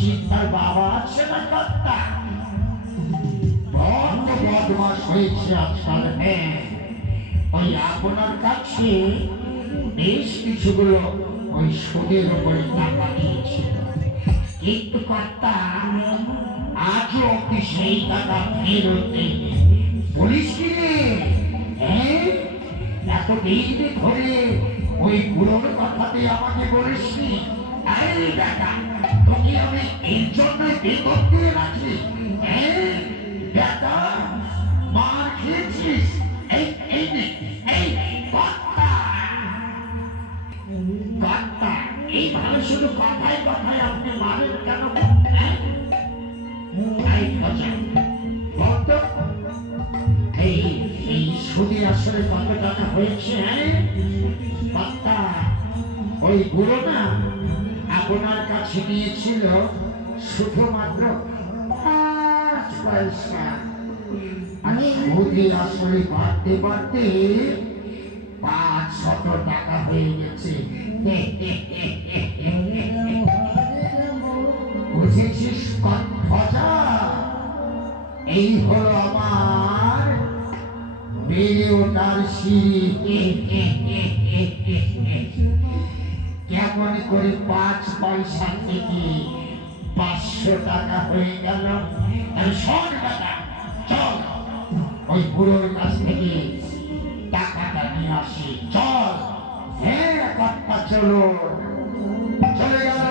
চিন্তার বাবা আছে না কর্তা বড্ড বদমাস হয়েছে আজকাল। হ্যাঁ, ওই আপনার কাছে বেশ কিছুগুলো ওই সুদের উপরে টাকা দিয়েছিল, কিন্তু কর্তা আজও অব্দি সেই টাকা ফেরত দেয়নি। বলিস কি রে? হ্যাঁ, এতদিন ধরে ওই বুড়োর কথাতে আমাকে বলিসনি। এই বেটা, তোকে আমি এর জন্যই বেতন দিয়ে রাখি। বেটা, মার খেয়েছিস। এইভাবে শুধু কথায় কথায় আপনি মারেন কেন? এই সুদে আসলে কত টাকা হয়েছে? ওই বুড়ো না আপনার কাছে নিয়েছিল শুধুমাত্র 5 পয়সা, আর সুদে আসলে বাড়তে বাড়তে 500 টাকা হয়ে গেছে। বুঝেছিস কথা? এই হলো আমার বেড়ে ওঠার সিঁড়ি। কেমন করে 5 পয়সা থেকে 500 টাকা হয়ে গেল? শোন বেটা, চল ওই বুড়োর কাছ থেকে টাকাটা নিয়ে আসি। চল। হ্যাঁ কর্তা, চলো। চলে গেল।